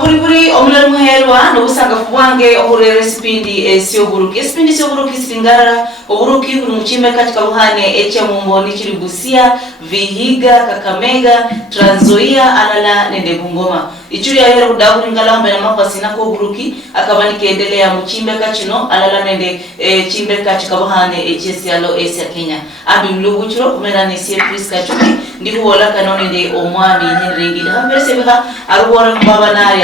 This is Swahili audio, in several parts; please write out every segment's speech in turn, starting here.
buri omulero muherwa no busanga fuwange ohurere spindi sioburuki spindi sioburuki singara oburuki buri muchime katika buhane echa mumboni chiri Busia, Vihiga, Kakamega, Trans Nzoia, Alala nende Bungoma. Ichuri ya hero kudaburi ngalambe na mapasi na kuburuki akabani kiendelea muchimbe kachino Alala nende chimbe katika buhane echesialo esi ya Kenya. Abi mlugu churo kumena nisiye Chris Kachuki ndihu wala kanoni nde omwami Henry Ngida. Hambere sebeka aruwara mbaba nari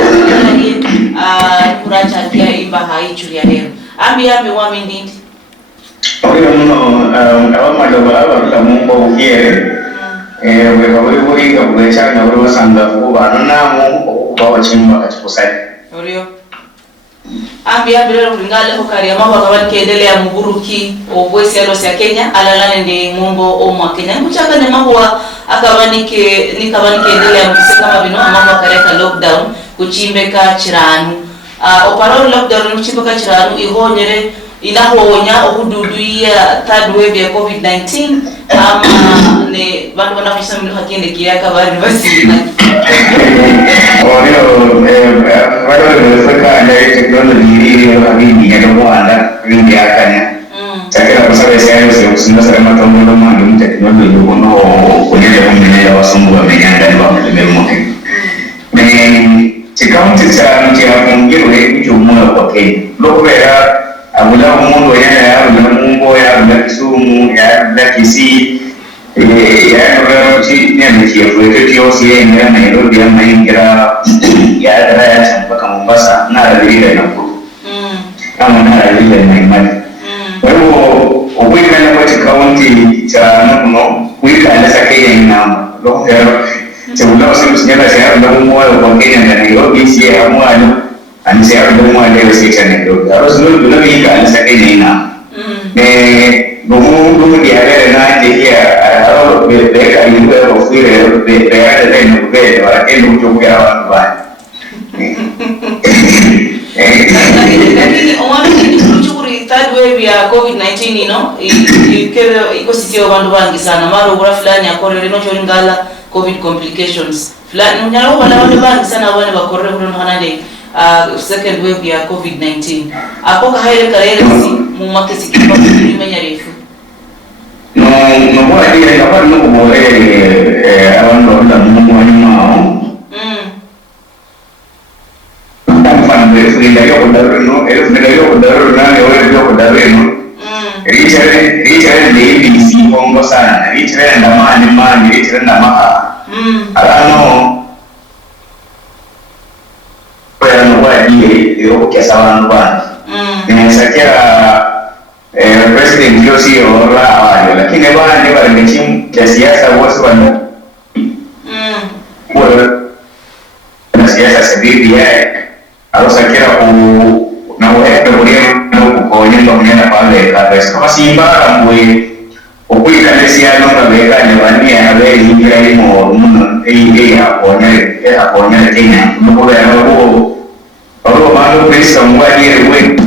kuracha kia imbaha ichuri ya hero. Abi wami ndindi. Oyo abamaloba bakamungo ukiere webawuri gabulecha na wuri wasanga kuba nanamu okubawa chimba kachikusai Orio rero ringale hokari amaba kabali kendelea muburuki obwesi alosi ya Kenya Alala nende mungo omwa Kenya muchaka ne mahwa akabanike endelea mukise kama bino amaba kareka lockdown kuchimbeka chiranu oparol lockdown kuchimbeka chiranu ihonyere inahonya okududuia third wave ya COVID-19 ama ne bantu banafisa mino hakende kiyaka bari basina wale wafika na teknolojia ile habidi ya Rwanda wingi akanya takira kusaba science usina salama tomono mando teknolojia uno kunyele kumenya wasumbu wamenyanga ni wamemoke chikaunti cha mungirwe ijumu kwa Kenya lokera abula mungu ya mungu ya Kisumu ya Kisii ya ni kiyosi ya Nairobi ya Maingira ya Dar mpaka Mombasa na vile na Nakuru kama na vile na Imani. Kwa hivyo ukwenda kwa kaunti cha Nakuru kuika sasa Kenya ina lokero chakula sio sinyala sana ndio moyo kwa Kenya na Nairobi si amwalo anisema ndio moyo leo si cha Nairobi. Hapo ndio tunaweka sasa Kenya ina Gumu diare na dia aro beka iwe ofire beka tena kubele wake ndio kuja watu bani. Lakini omwami kuchukuri third wave ya COVID-19 ikero ikosisio bantu bangi sana maro bora fulani akorere no chongala COVID complications fulani nyaro bana bantu bangi sana bane bakorere kuno hanade second wave ya COVID-19 apoka haile karere si mu makesi kipa kumenya refu no kwa dia kapa no kumore abantu la mungu wanyao mfano frida yo kudarino frida yo kudarino na yo kudarino richare ni bisi bongo sana richare ndamani richare ndamaha alano kwa no kwa dia yo kesa abantu bana nimesakira president yosi ora awali lakini bwana ni wale mechi ya siasa wote wana kwa siasa sabibi alosakira ku na wewe ndio kuonyesha mwenye pale kabisa kama simba amwe okuita lesiano kabeka ni wania na wewe ingira imo muno aponya tena ndio ya roho mambo pesa mwadi wewe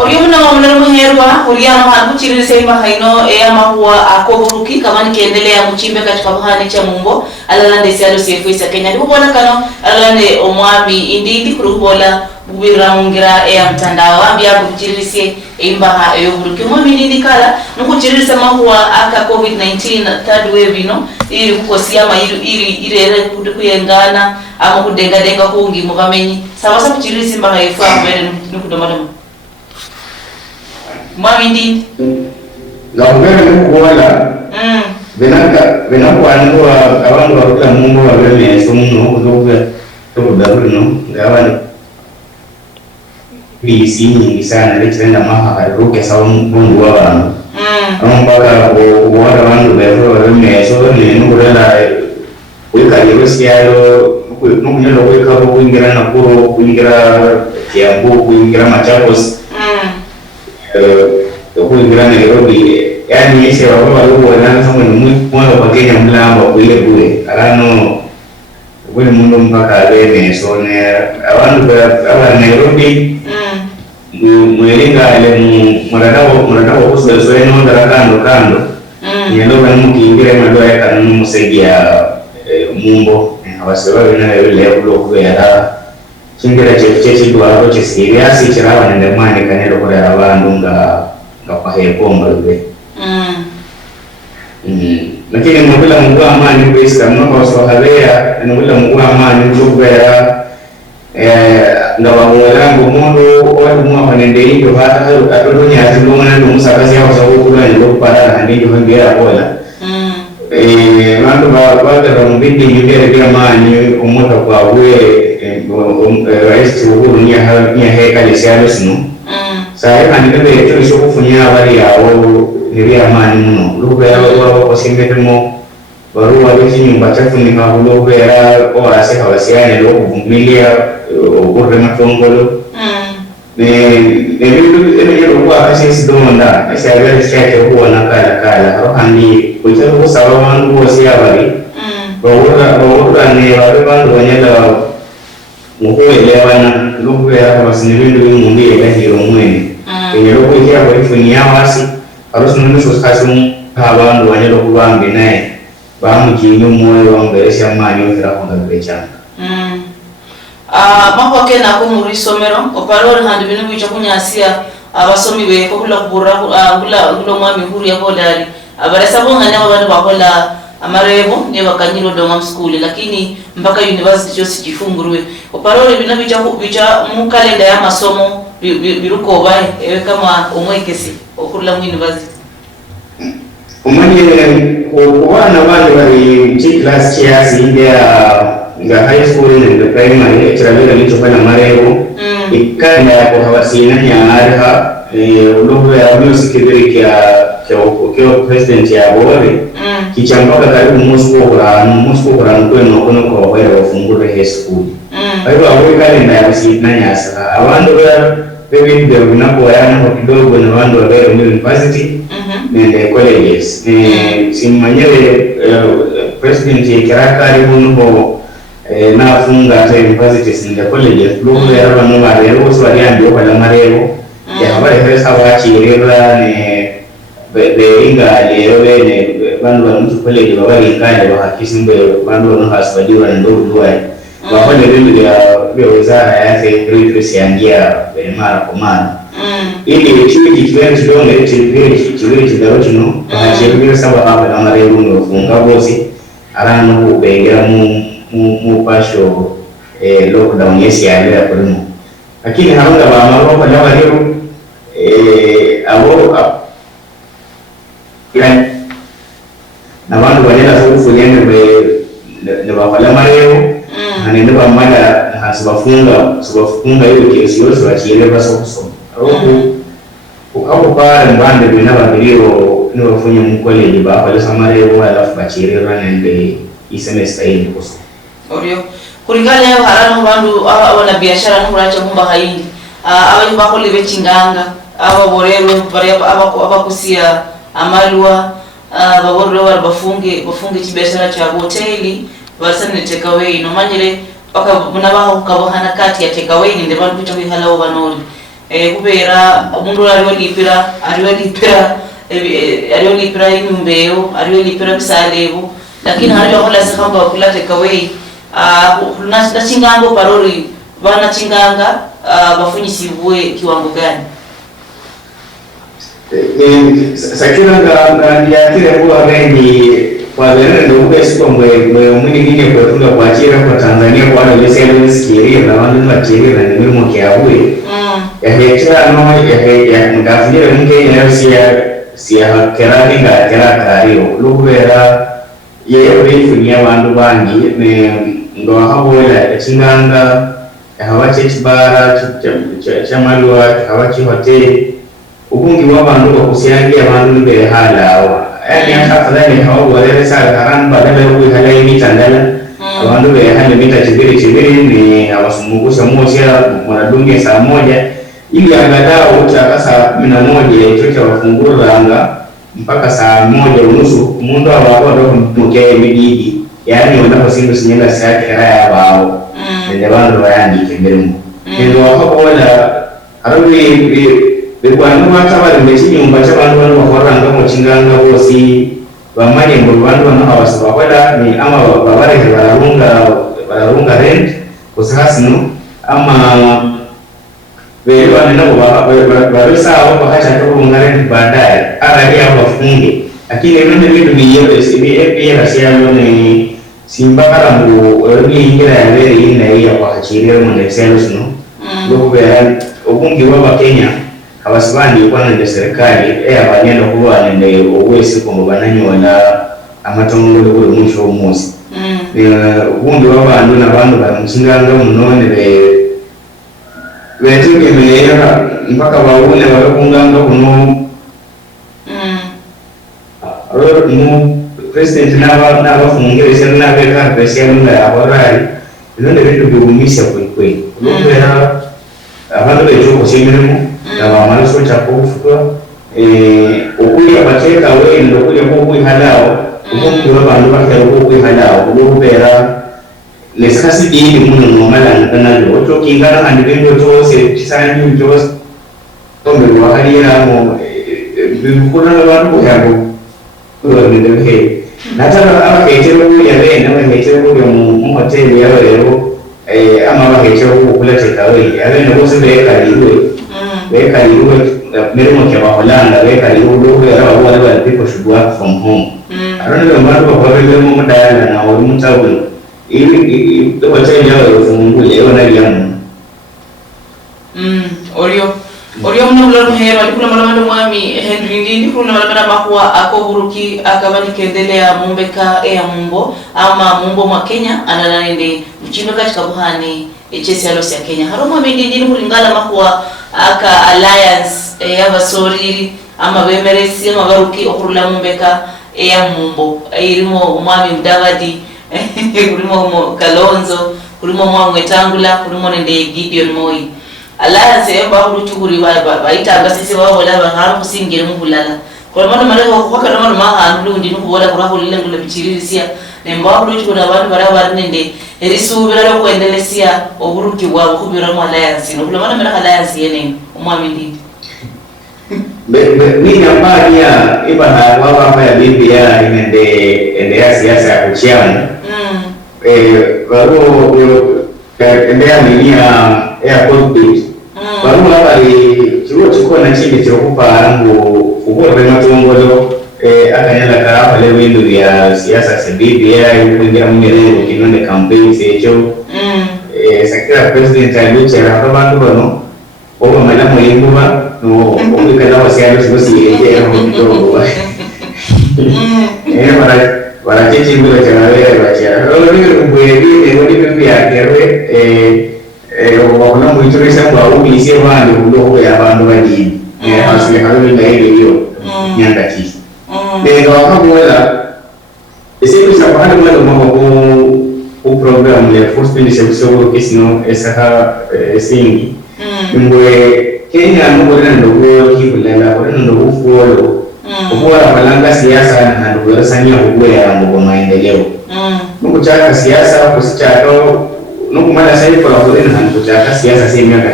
Oriyo muna mamulero muherwa oriya mahangu chiri sema haino mahua akoburuki kama nikiendelea muchimbe katika buhani cha mumbo Alala ndesi alo CFS Kenya ndibona kano Alala ne omwami indidi kurubola bubira mungira mtandao ambia kuchirisie imbaha yoburuki omwami indidi kala nukuchirisa mahua aka COVID-19 third wave ino ili kukosia ama ili kuyengana ama kudenga kungi muvamenyi sawa sawa kuchirisi imbaha yefu ambele nukudomadomo Mami ndi ngabere kuwala venakwandu abantu bakula mungu babemeso muno kuzokuya tokudarino ngabani bisi nyingi sana lekenda maha ruke sawa mungu w'abantu mpaka kuwala abantu babemeso nenu kurela wikaliro sialo nukunyelo wekabo kuingira Nakuru kuingira Kiambu kuingira Machakos kuingira Nairobi yani ese wao wana kama ni mwana wa Kenya mlamba kule kule alano kule mundo mpaka bene sone abantu aba Nairobi mwelinga ile murada wa kusa soeno kando nyendo kana mukiingira madoya kana musaidia mumbo abasaba bina level okubera kingira kyekitu abo kisiriasi kiraba nende mani kanero kolera abantu nga pahepombe lakini mubila mungu amani kwisa mnoko sohabea mubila mungu amani kubera nga bamuwerango mundu owatumwa panende injo hata atodonya atulungana n'omusakazi awo sabukulanya lokupalala ndinjo hangera kola bantu bagara mubindi nyugere by'amaanyi omuta kwabwe rais Uhuru niyaheeka lisyalo sino saye kandi bebe ekyo ekyokufunya abali awo eby'amaanyi muno lubeera bakosimberemo baruwa b'ekinyumba kyafunika lubeera oraseka basyane l'okuvumilia okurrema tongolo nebintu ebyo okwakasinsidonda esyabere kyakyokuwona kala aro kandi kukyalo kusaba abantu bose abali bawurane babe bantu banyala mukuelewana lukubeera kabasina ebintu bimundu yegahira omwene enyala okwekera kwaifunia wasi arosinonisoskasimu abantu banyala okubambe naye bamukinya omwoyo bamuberesya amaanyi okirakonga cyane makwake nako muri somero opalore handi bino bicha kunyasia abasomi beko kula kubura kula mwami huru ya kodali abaresa bonga nyama bantu bakola amarebo ne bakanyiro donga school lakini mpaka university cyose kifungurwe opalore bino bicha mu kalenda ya masomo biruko bae ewe kama omwekesi okula mu university umanye kubana bandi bari class kiasi nga high school and primary ekirabira nichofanya marebo ikanda yako hawasina nyaarha ulubera music kya president ya bore kichambaka karibu Moscow kurano kweno kono kwa wera wafungure high school ayo awe kalenda yasina nyasa abantu bebe binako yana kidogo na bantu wa university nende colleges simanyele president yekirakari buno nafunga ate universities in the colleges lugu ya bano marero so ariambye kwa marero ya bale hesa bakirira ne inga lero bene bantu bamutu college babali ngane bahakisimbe bantu no hasbadiwa ndo duwai bakole bintu ya wizara ya secretary yangia mara kwa mara ili chiwi kiwenzi donge chiwi kidaro kino achebira saba hapa na marero no funga bosi arano kubengera mu pasho lockdown yesi ya kulimo lakini haunda ba maroko kwa leo abo na bantu banela kufugenda ne bafala mareo hanende bamala hasibafunga hiyo kesi yose bakire basokusoma abo pale mbande bina babiriro ni bafunye mu college ba pale samareo alafu bakire ranende isemester hii kuso orio kulingana nayo harano bandu abana biashara n'uracha kumba hayindi abali bakole becinganga ababorero bari abakusia amalwa baborero bari bafunge kibiashara cha hoteli basane take away no manyire paka munabaho kabohana kati ya take away nde bantu bicho bihala obanoli kubera umundu ariolipira inyumbeo ariolipira bisalebo lakini hali wakola sekamba wakula take away na chingango parori bana chinganga bafunyisibwe kiwango gani sakira nga ndiatire kuwa bengi kwa vile ndo ubesi kwa mwini gine kwa tunga kwa chira kwa Tanzania kwa wale lese sikiri na wandu wa chiri na nilimo kiawe ya hechira no ya mgafire mke ya siya kerani nga kera kario lubera ye orifunia wandu bangi ndo habola chinganga hawache chibara chamalwa hawache hoteli ubungi wabantu bakusiyangia abantu imbere halawa yani afadhali hawabore sala karan badala yo hala imitandala abantu be hali mita chibiri ni awasumugusha moja mwanadunge saa moja ili angalau utakasa 11 chocha wafunguranga mpaka saa 1:30 mundu abakodo mukeye mididi yani wanaposindu sinyenda sake raya bao nende bantu bayandike mbere ndio wakabola arabi bekwanu batabali mechinyumba cy'abantu bano bakoranga mu kinganga bose bamanye ngo bantu bano abasaba kwada ni ama babare bararunga barunga rent kusahasino ama wale wanao sawa kwa hata kurunga rent baadaye aradia wafunge, lakini ndio vitu vingine pia rasiano ni simbara mu ingira ya vile ina ya kwa achiria mu sales no ndio ubungi wa Kenya abasibandi kwa na serikali abanyenda kuba nende uwese ko mubananyi wala amatongo ko mwisho w'umunsi ubundi w'abantu n'abantu baramushinganga munone betugemerera mpaka bawune bakunganga kuno mu president n'abafungira ese n'abeka president y'abarari none bitu bigumisha kweli kubera abantu bejo kusemeremo abamara so chakufuka okuya bateka we ndokuya ko kwihalao umuntu abantu bakera ko kwihalao kubera lesasi dini muno nomala ngana lo kingana andi bendo tose kisani tose tombe wahalira mo bikuna abantu yabo ndehe nataka abakecero ya bene abakecero mu hotel ya rero ama abakecero kula tekawe abene bose bekaliwe mirimo kya Holanda bekaliwe lo ya wale people should work from home arone abantu bakwabe mu mudala na uri mutawe ili to wachaje wao fungule yona yamu Orio mna mlo muhero alikula malamando mwami Henry Ndindi kuna malamanda makuwa akoburuki akabani kendelea mumbeka ya mumbo ama mumbo mwa Kenya ananende mchino katika buhani chesi ya losi ya Kenya haro mwami Ndindi kulingala makuwa aka alliance ya basoriri ama bemeresi ama baruki okurula mumbeka ya mumbo irimo mwami Mdavadi kulimo Kalonzo kulimo mwami Wetangula kulimo nende Gideon Moi alliance yamba kuruchukuri baitanga sisi wao la bahara kusingire mu bulala kwa maana mareko kwa kana maana mahandu ndi nukubola kuraho lile ngule bichirisia nemba kuruchukura abantu baraba nende erisubira lo kuendelesia oburuki wabo kubira mu alliance no kula maana alliance yene umwami ndi mimi ambaye ibaha wao hapa ya bibi ya ende siasa ya kuchiana wao endea minia airport bit baru habari chuo na chini chokupa arangu ubora bema tuongozo akanyala ka pale windu ya siasa sebibi ya kuingia mwenyewe kinone campaign secho sakira president alichera abantu bano oba malamu yimbuba no omukala wasialo sibosi yeye ngo bara chichi bila chanawe bacha rolo ni kubweli ni wodi bibi ya kerwe wakuna mwiturisa kwa ubisi wandi ulo ya bantu bali hasile halu na ile hiyo nyanda kisi ndio wakabola isiku sabana mwana mwa ku program ya first minister so kisino esaha singi ngwe Kenya ngora ndogo kibulala ngora ndogo fuolo kwa balanga siasa na ndogo sanya ubwe ya ngo maendeleo nukuchaka siasa kusicharo nukumala sasa kwa kulena hankuchaka siasa sasa miaka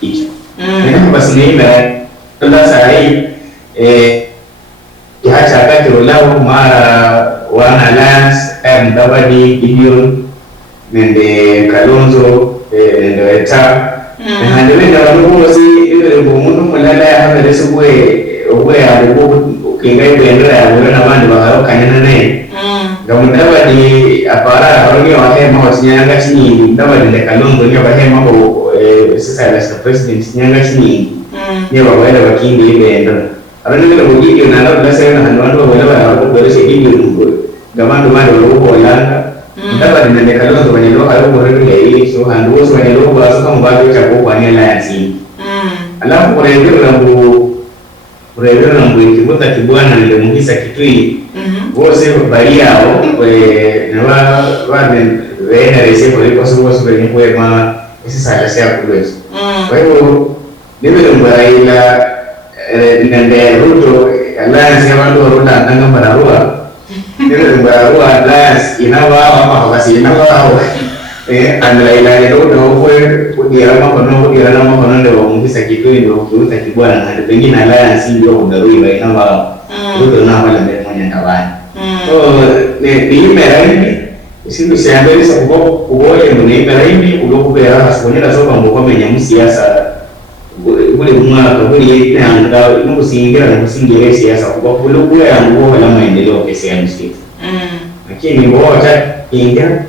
hicho ndio basi ni ndio sasa hii kiacha kati ulao mara wana alliance Mdavadi Gideon nende Kalonzo nende Weta na ndio ndio wanaozi ile ngumu mulala ya hapa leso bwe ya ukingai bendera ya wana bandi bakanyana naye Mdavadi apara harongi wahema wasinyanga chini Mdavadi nende Kalonzo ni wahema ko sasa la president nyanga chini ni wawele wakindi ile ndio arani ile mugiki na ndio sasa na ndio wale wale shekini gamandu mali uko Yanga Mdavadi nende Kalonzo kwenye lugha yao bora ile ile so handu so kwenye lugha sasa mbaje cha kwa ni alliance alafu kwa ndio na mbiki kibwana ndio mungisa kitui wose bariao na wena rese kwa sababu ni kwa sasa sasa kulezo kwa hiyo ndio mbaraila nende Ruto alliance ya watu Ruto andanga barua ndio barua alliance inawa ama basi inawa andala ila ndio kudia na makono ndio mungisa kitui ndio kuuza kibwana na pengine alliance ndio kudarui inawa Ruto na wale ndio mmoja ndawani so ni imera hivi isindu siyambelisa kuboye munembera imbi ulokubera asibonera zoba ngokomenya musiyasa buli mwaka buli nanga nukusingira nukusingira siyasa kuba kulukula yangu wala maendeleo pesa ya msikiti. Lakini ngoja ingia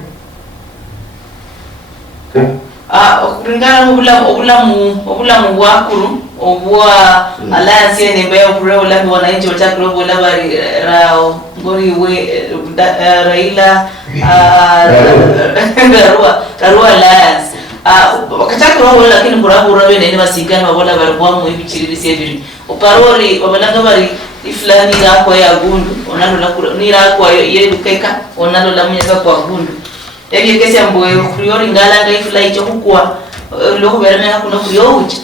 kulingana obulamu bwakulu obwa alliance enemba yokure olabi wananchi otakula obulabari rao ngoriwe Raila Rarua Alliance wakataka wao lakini kurabura bene ni basigana babola bari bwamu ibichirisi ebiri oparori babalanga bari iflani yako ya gundu onalo la ni rako yedukeka onalo la munyaka kwa gundu ebye kesi amboye kuriori ngalanga ifla icho kukwa loko bereme hakuna kurioje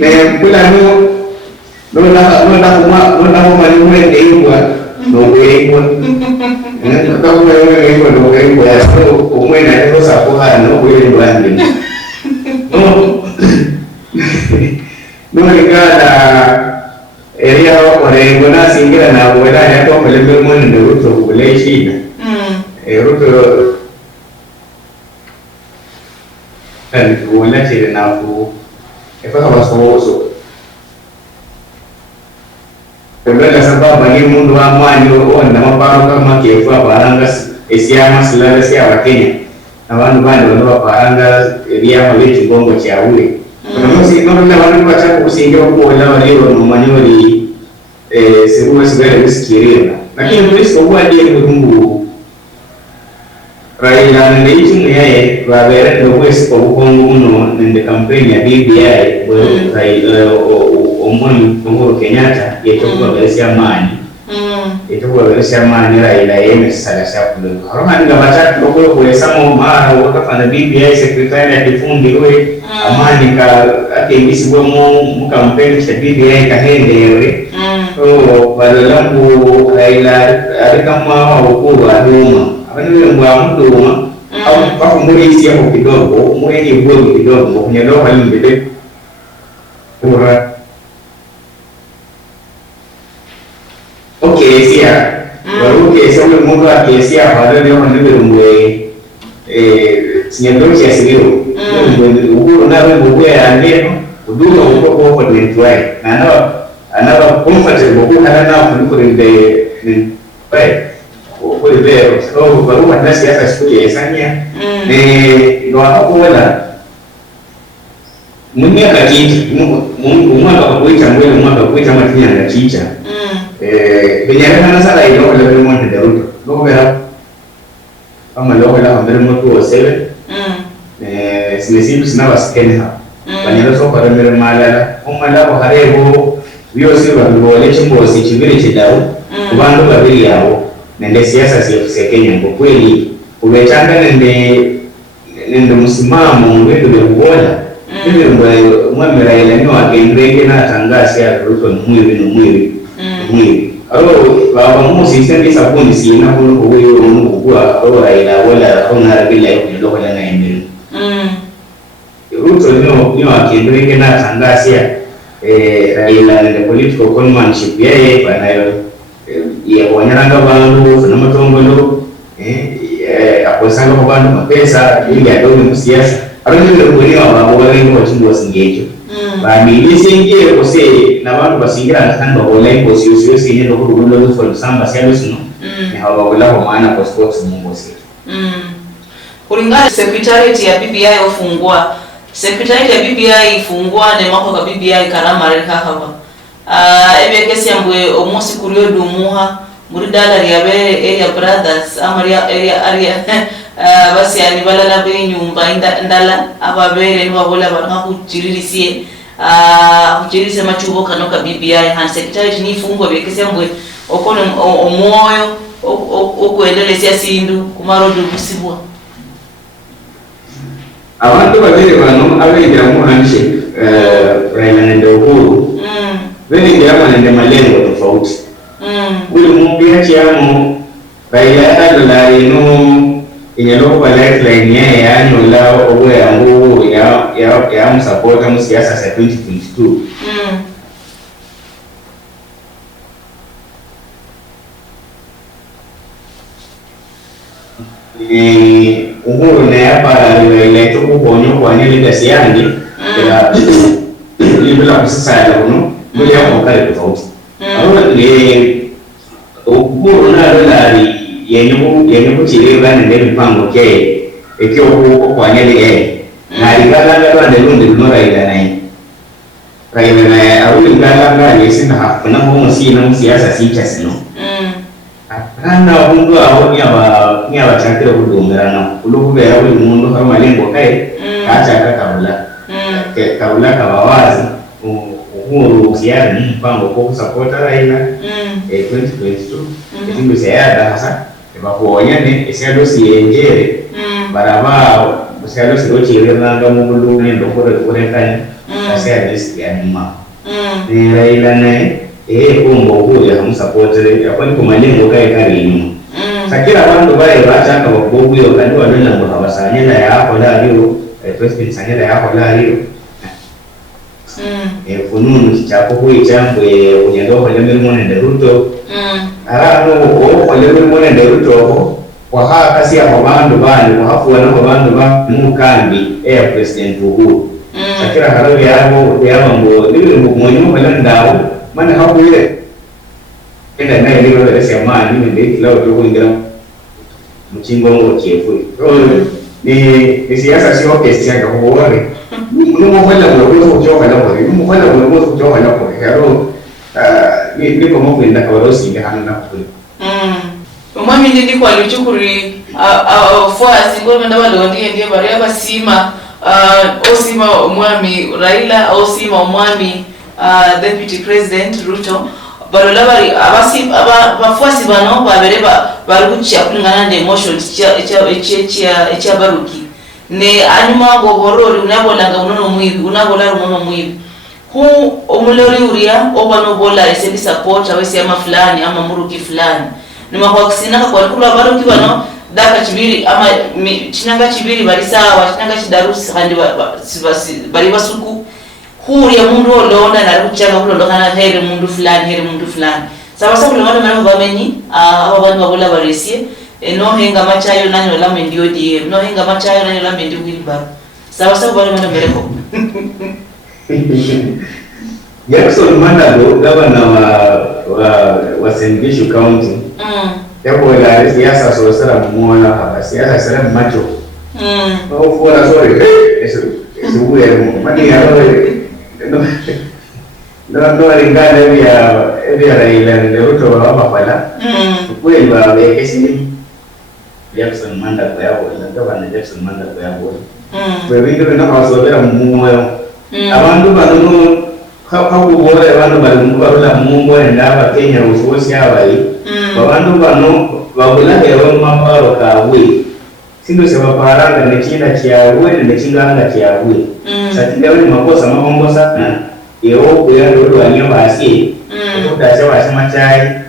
me kula no mali mwende ingwa no kwengwa no kwengwa ya so umwena ndio sapoha no kwengwa ndi no nikala area warengo na singira na wala ya to mlembe mwende ruto kule shida ruto kan wala chile na ku efaka basoso Pembela sababu ni mundu wa mwani ona maparo kama kefa baranga esiama silale sia wa Kenya abantu bandi bano baranga ebyama bitu bongo chawe nomusi nonna bantu bacha kusingira ko wala wali no manyo li segura sigara bisikirira lakini polisi kwa ndiye mungu Raila ndio yitu yeye babere ndio kwesi kwa ukongo muno nende kampeni ya BBI bwe Raila omwami Uhuru Kenyatta yetokuwa belesi amani yetokuwa belesi amani Raila yeme sala shakulo haroma nga batatu lokolo kuesamo mara wakafanya BBI secretary akifundi we amani ka akebisi bwe mu campaign cha BBI kahende yewe badalangu Raila alikama wa ukuru aduma abani mbwa mduma au kwa muri isi hapo kidogo mwenye bwe kidogo kunyalo hali mbele ura Kesia, baru kesia ule mundu wa kesia pada dia mendengar sinyadoni siasiriu, ubu nawe buku ya ane, udu na ubu kwa kwa tuentuai, anawa comfortable buku hana na kuliko ni kwa leo, so baru mana siasa siku ya sanya, ndo hapo wala munya kakiti, mwaka kuita mwele mwaka kuita matinya ngachicha. Binyarana na sala ilo wala bimo nda ruto loko bera kama loko la ambere moto osebe sinisibu sina baskene ha banyalo so para mere malala umala ko harebo biyo siba bole chimbo si chibiri chidao kubandu babiri yao nende siasa si Kenya kwa kweli ubechanga nende msimamo ndio bwola ndio mwamira ile ni wa Kendrege na tangaza ya ruto mwiri alo baba musi sendi sabuni sina kuno kuwe mungu kwa Raila wala ona bila hiyo wala na embe ruto ni akendeke na tangasia Raila na political conmanship yeye banayo ya wanyaranga bantu na matongolo aposanga kwa bantu mapesa ili adone musiasa alo ndio kuelewa baba wale ni wachungu wasingejo bamili singe kose na bantu basingira nakanga online kosi usiwezi yendo kudugulo for samba service no ni hawa wala kwa maana kwa sports mungu si kulingana secretariat ya BBI ofungwa secretariat ya BBI ifungwa ne mako ka BBI karama reka haba ebe kesi ambwe omosi kuriyo dumuha muri dala ya be area brothers amaria area basi yani balala be nyumba ndala ababere ni babola baranga kuchiririsie kuchiririsie machubo kanoka BBI han secretary ni fungwa bekese mbwe okono omoyo okuendelea sindu kumarodo kusibwa abantu babiri bano abegira mu handshake Raila na Uhuru wene ngira nende malengo tofauti ule mumbia chiamo Raila adola ino inyalokuwa lifeline yeye yani lao owe yangu ya msapota msiasa sa 2022 uhuru na hapa ile tuko bonyo kwa nini gasiani bila bila kusasa no bila hapo kale tofauti au ni uhuru na dolari yenye kuchelewa ndio mipango ke ikiwa huko kwa nini na ligala ndio ndio Raila naye Raila naye au ligala ndio sina hapo na huko siasa sita sino kana hundu aho ni abachakira kudumberana ulukubera buli mundu kama malengo kai kacha kabula kabawazi uhuru siara ni mpango kwa support Raila 2022 etindu sayada hasa bakuonyane esiado sienjere baraba esiado sirochire nanga mugulu nendo kurekanya asaya disianima ni Raila naye kumbo huyo hamsupportere yakwani ku malengo kai karimu sakira bantu bale bachaka bakubu yo kandi wadona ngo abasanyana yako laliyo president sanyana yako laliyo fununu chako huyi chambwe unyendo kwa lembe mwene Ruto arano kwa lembe mwene Ruto kwa haa kasi ya bantu bali kwa hafu wana bantu bali mukambi president Uhuru sakira harabi yabo ngo niwe mwenye mwenye mana hapo ile enda naye leo ile sema ndio leo tukuingia mchingo ngo kiefu ni siasa sio kesi yake huone mmo kwenda mlogo kuchoka na kwa mmo kwenda mlogo kuchoka na kwa hero ni kama kwenda kwa rosi ndio hana kule umami ndi kwa luchukuri fuasi ngoma ndo wale ndiye bari abasima osima umwami Raila osima umwami Deputy President Ruto barola bari abafuasi bano babereba bari kuchya kulingana na emotions cha baruki ne anyuma go borori unabolanga unono mwibi unabola unono mwibi hu omulori uria obano bola esendi support awesi ama fulani ama muruki fulani ni makwakisina kwa kula baruki bano daka chibiri ama chinanga chibiri bari sawa chinanga chidarusi kandi bari basuku huri ya mundu olonda na kuchanga kulondokana heri mundu fulani sawa sawa kulonda mara bamenyi abantu babola baresie no henga machayo nanyo la mendio die no henga machayo nanyo la mendio wilba sawa sawa bale mwana mereko Jackson Mandalo gavana wa Sengishu County yapo la siasa sosara muona hapa siasa sala macho au fora sorry eso uwe mani ya no alingana ya Raila ndio Ruto hapa pala kweli wa kesi Jackson Mandalo yao gavana Jackson Mandalo yao wewe ndio unakawasogera mumoyo abantu bano hakubora abantu bali mukabula mungu endaba Kenya ufuosi abai abantu bano babula hero maparo kawe sindo sema paranga nechinda kiawe nechinga kiawe satinga wali makosa mabongo sana yeo yalo anyoma asi utacha wasema chai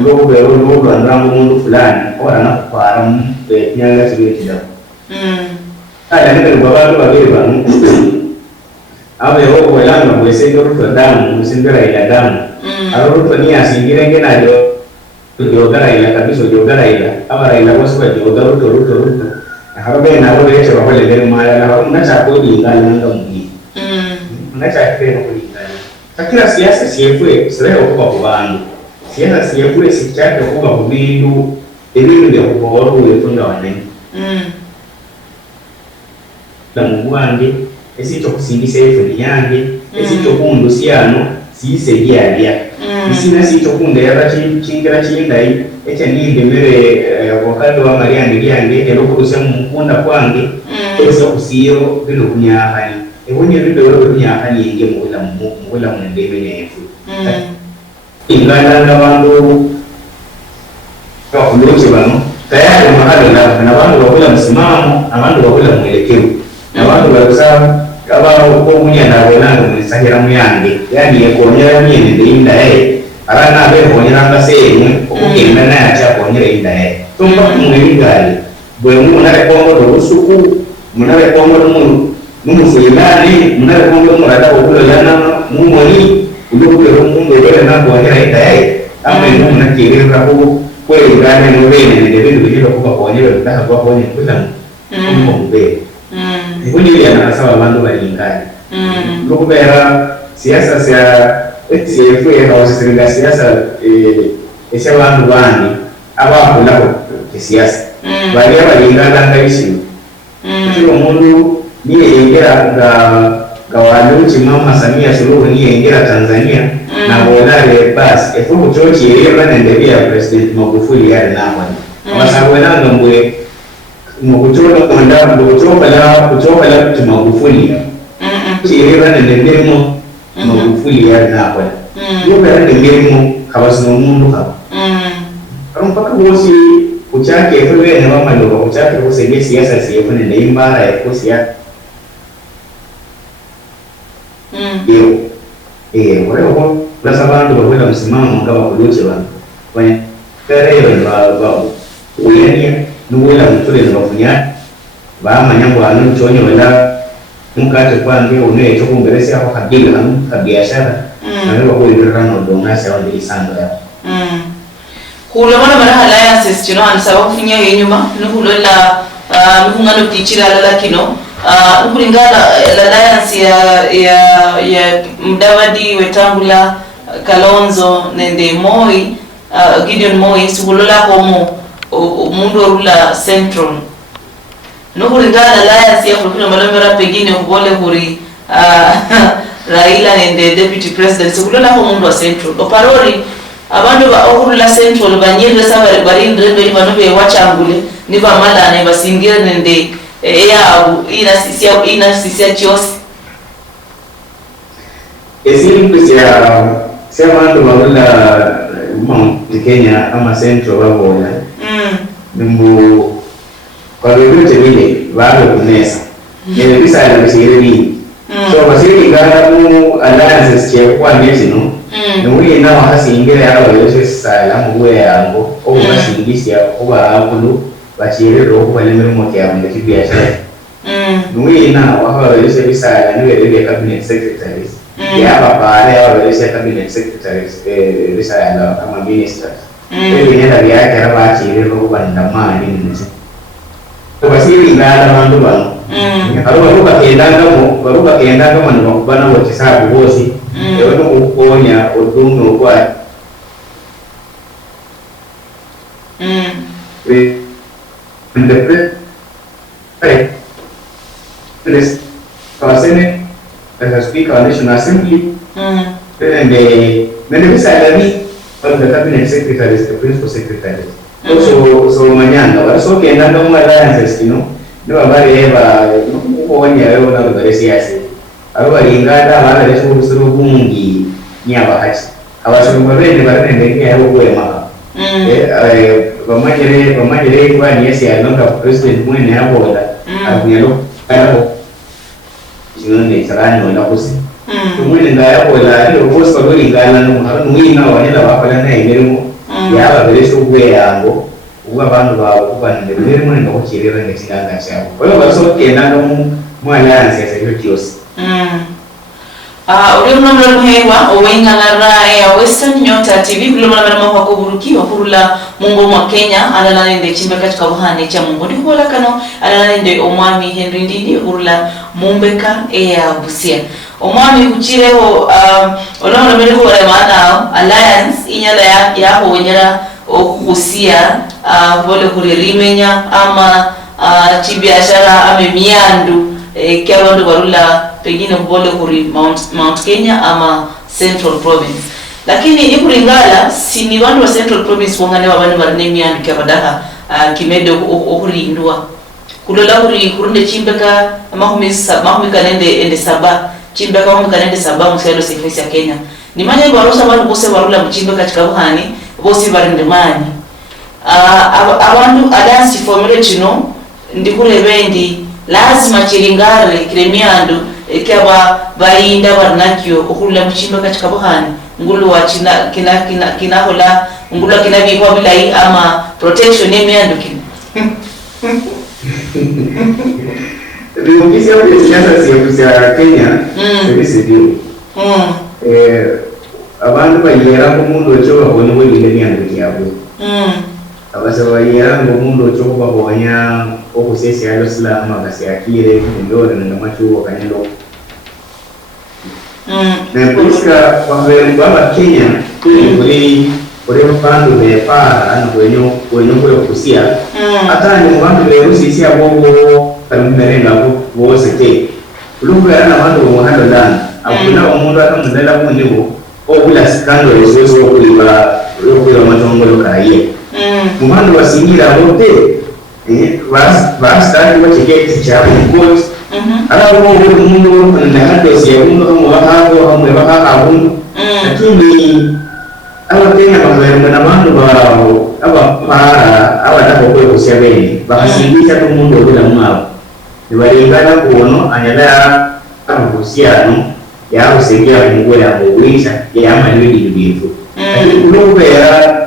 ulogo bero ulogo andangu mundu fulani ora na kupara mpe nyanga sibiti da ala ndio babalo babiri banu abe ho welanga mwesendo Ruto damu msindira ila damu Ruto ni asingira ngena jogara ila kabisa jogara ila aba ila kwa sababu jogara Ruto harobe na wale yetu wale ngere mala na unacha kodi ngala nanga mgi unacha kile kodi ngala takira siasa siefwe sere okuba kubantu siasa siefwe sichake okuba kubindu ebindu bya kuboru yefunda wane la mugwange esito kusingisa efuni yange esito kundu siano siise byalia isina sito kunda yaba kingira kindai echa ninde mere wakati wa mariani yange erokurusa mukunda kwange eso kusiyo bino kunyahani ebonye bido kunyahani yenge mula mwendebe nefu ingana nabantu kwa kuloche bano tayari mahali na bantu wakula msimamo na bantu wakula mwelekeo na bantu wakusaba kaba uko munya na welanga mwisahira muyange yani yekonyera myene ndinda arana abe konyera ngasemwe okugenda na acha konyera inda tumba kumwingali bwe munare kongo rusuku munare kongo numufuyilani munare kongo murada okulana mumoni ulukule mundu wele na konyera inda ama munakirira ko kwelingana n'obene n'ebintu bigenda okubakoonye bebitaha kubakoonye kuza mubere ikundi byana asaba abantu balingane n'okubeera siasa efuyekawosisiringa siasa esy'abantu bandi abakulako esiasa bali abalingananga isino kiri omundu niyeyengera nga waluki Mama Samia Suluhu niyeyengera Tanzania nabolale basi efuku kyokirirwa nendebya President Magufuli yali namani abasabwenanga mbwe mukukyokala kuti Magufuli kirirwa nendebirimo Magufuli yali nakola yobera nembirimo kabasino omundu kaba mpaka bosi kuchake efwe ne bamaloba kuchake kusenge siasa siyefu nende imbara yakusia kwa hiyo lasa bantu bakwenda msimamo kama kudoche bantu kwenye terero uyania nuwela mtule na wafunya baama nyambo anu chonye wela mkate kwange une choko mbelesi hapo kabila kabiashara na leo kwa hiyo rano donasi au ndilisando ya kulo mana mara alliances chino ansa wafunya yenyuma nuhulola muhungano tichira la kino ukulingana alliance ya Mudavadi Wetangula Kalonzo nende Moi Gideon Moi sukulola homo mundu orula central nukulingana alliance ya kulukuna malomera pengine kubole kuri Raila nende deputy president sukulola homo mundu wa central oparori abantu ba orula central banyire sabari barindre ndo banobe wachangule niba malane basingire nende yao inasisia chiosi esiri sia bantu babula Mount Kenya ama Central babola nimbu kwa vyote vile baada kunesa nile bisa ya bisiri so basiri ngara mu alliances ya kwa nesino nuwi na hasi ingere aba yose sala mu we yango o basingisia kuba akulu bachirero kubalemera mu kya mu kibiashara nuwi na waha yose bisa niwe rebe cabinet secretaries ya baba ya yose cabinet secretaries bisa ya kama ministers wewe nenda yake araba achirero kubandamani nje to basiri ngara bantu bano baruka kenda kama ni bakubana wote sababu bosi ewe no kukonya odumu okwa Please, Senate, as Speaker of the National Assembly, and the salary of the Cabinet Secretaries, the Principal Secretaries. So Manyanga, so can I know my alliances, no very ever, no one year over the SCS. Our Ingada, I was through Bungi, Niabahas. I was very never Pamajere kwa niesi ya longa president mwene hapo abuyalo hapo jone sarani wala kusi mwene ndaya hapo la ile post kwa doli ngala no harun wina wanela wapala na imerimo ya babere shugwe yango uba bantu ba kubande bere mwene ndo kirera ngekiganga cyabo wala baso kenda no mu alliance ya securities uri mnamla muhewa owengangara ya Western Nyota TV kulomana mara mwa kuburukiwa kurula mungo mwa Kenya alala nende chimbe katika buhane cha mungo ndikola kano alala nende omwami Henry Ndindi kurula mumbeka ya Busia omwami kuchireho olona mere ko maana alliance inyala ya wenyera okubusia vole kuririmenya ama chibiashara ame miandu kyabando barula pengine kubole kuri Mount Kenya ama Central Province lakini ikulingala si ni bantu wa Central Province wangane wabani barinemi andu kyabadaha kimedo okurindwa kulola kuri kurunde chimbeka mahumika nende saba chimbeka mahumika nende saba muselo sifisi ya Kenya ni manya barusa bantu bose barula mchimbeka katika buhani bose barinde mani abantu adansi formula chino ndikure bendi lazima chiringare kremiando ekaba bayinda barnakyo okulula mchimba katika buhani ngulu wa kina hola ngulu kinabi kwa bilai ama protection yemiando kin Rudisha kwa siasa ya Kenya ndio abantu bayera ku mundu cyo babone we ngene yandi yabo abasabaya ngo mundo cyo babonye okusesi ya Islam agasiakire ndore na machu wakanyendo na kuska kwa baba Kenya kuri bandu bepara na kwenye kule kusia hata ni bandu beusi bobo kamimerenga bose te ulumba na bandu muhando ndani akuna umuntu akamudela kundibo obula skando resource okuliba matongolo kaiye muhando wasingira bote basta bakigeti cha court ala umuntu na hado siya umuntu kama hamwe bakakabundu lakini Kenya mazoea na bandu bao para abadako kwe kusyabeni bakasingisha tumundu bila mwabo nibalingana kuono anyala amuhusiano ya usingia mungu ya mwisha ya manwidi bitu lakini kulubera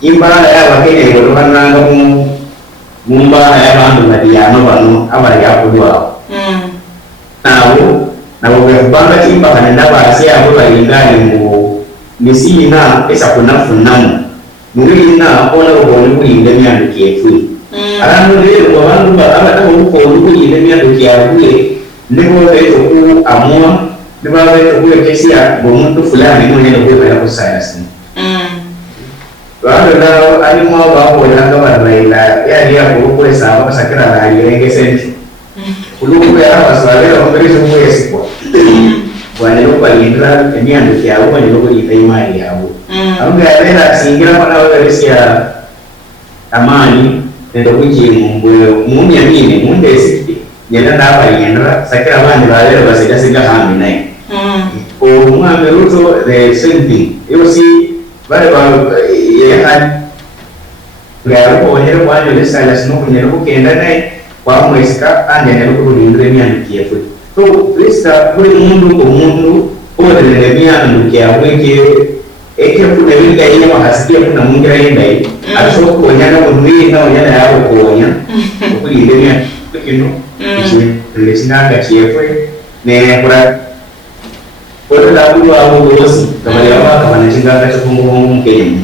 imbara ya Wakenya ikolokana mumbara ya bandu badiyano bano abali yapulwa nabo bebanga timba kanenda basi abo balingane mu nisina esa kunafunamu mulina ona ubone kulinda myandiki yetu arano lero abantu abata uko kulinda myandiki yawe ndiko beto ku amua ndiko beto ku kesia bomuntu fulani mwenye ndio kwa science wale nao alimu wao wanaanga baraila yani ya kuko sawa basakira na yengese kuluko ya baswale wamerezo mwezi kwa wanelo balindra emyandiki yawe wanelo kulinda imani yawe aunque era singira para versia amani ndio kujimu mumya mimi mundesi yenda ndaba yendra sakira abandi balero basijasiga hambi naye umwami Ruto the same thing yosi bale ba yeha ngaro onero kwanyo lesala sino kunyero kugenda naye kwa mwesika ande nero kulindra emyandiki yawe so lista buri mundu orele emyandiki yawe eke kuna winga ina mahasikia kuna mungira yenda hii asho kuonyana mwini na onyana yao kuonya ukuli indemia kino lesinanga chiefwe ne kura la kudu abu dosi kama yawa kama nachinganga chukungu mkenya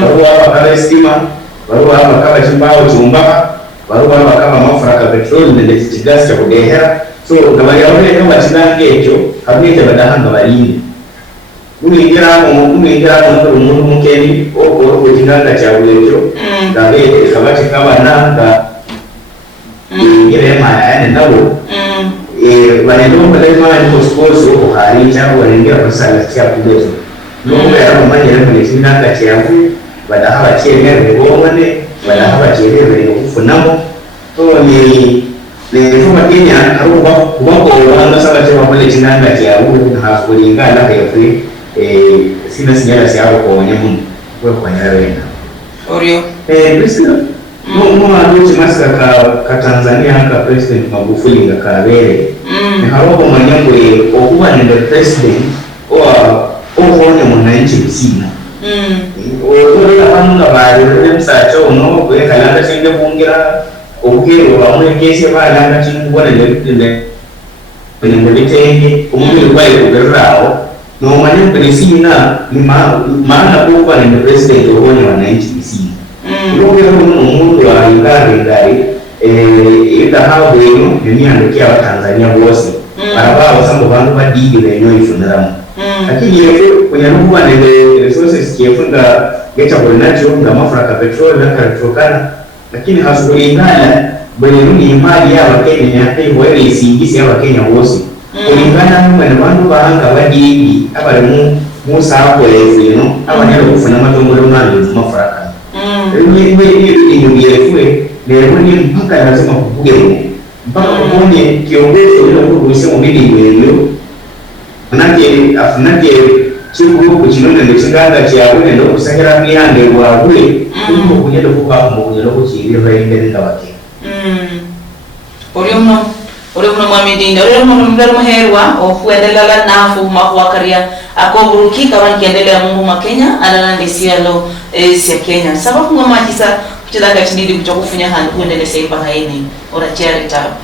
baru hapa kama stima baru hapa kama chimbao chumba baru hapa kama mafuta ya petroli na gas cha kugehera so kama yawa kama chinanga echo kabisa badahanga balini uningira umuntu mukeni oko kujinganga cha ulejo ngabe kabati kabana ngire maana nabo wanendo mbele ni kuskoso kuharija wanengira kusala cha kulejo nombe ya manje ya kulinga cha yangu badaha chene ngomane badaha chene kufunamo to ni kama Kenya aruba wako wana sala cha wale chinanga cha yangu na kulingana na yetu sina sinyala si hapo kwa wanyama kwa nyarena orio president mwa ndio chimasa ka Tanzania ka president Magufuli ngakabere ni hapo mwanyango okuba ni president oone mwananchi msina otola panga bali msacha uno kwa kalanga sinde bungira ogero bamwe kese balanga chingubona le mulitenge umuri kwaye kugerao no manyo presina ni maana kwa ni president wone wananchi msina ndio mundu wa ngari ita hawo yenu ni andokia wa Tanzania wose barabara sambo bantu badigi benyo ifuniramu lakini yetu kwenye ruwa ni resources kiefunda gecha kulinacho nga mafuta ya petroli na karotokana lakini hasukulingana bwenye ni mali ya Wakenya hivyo ile isingisi ya Wakenya wose kulingana na bantu bahanga badigi abali musa hapo yefino abanyalo kufuna matongolo nalo mafaraka ni yefuwe leo ni mpaka lazima kubuge mpaka kuone kiongozi ile kuruhusiwa mbili ndio manake chiku kuchinona ndechinganga chawe ndio kusahira miande wa kule kuko kunyendo kuka kunyendo kuchiri vaende ndawake Oriuno mwamidinda oriuno mdaro maherwa okuendelala nafu makwakaria akoburuki kama kiendelea Mungu ma Kenya analandisia lo sia Kenya sababu ngoma kisa kutaka chinidi kutokufunya handi kuendelea saiba haini ora chiari tabu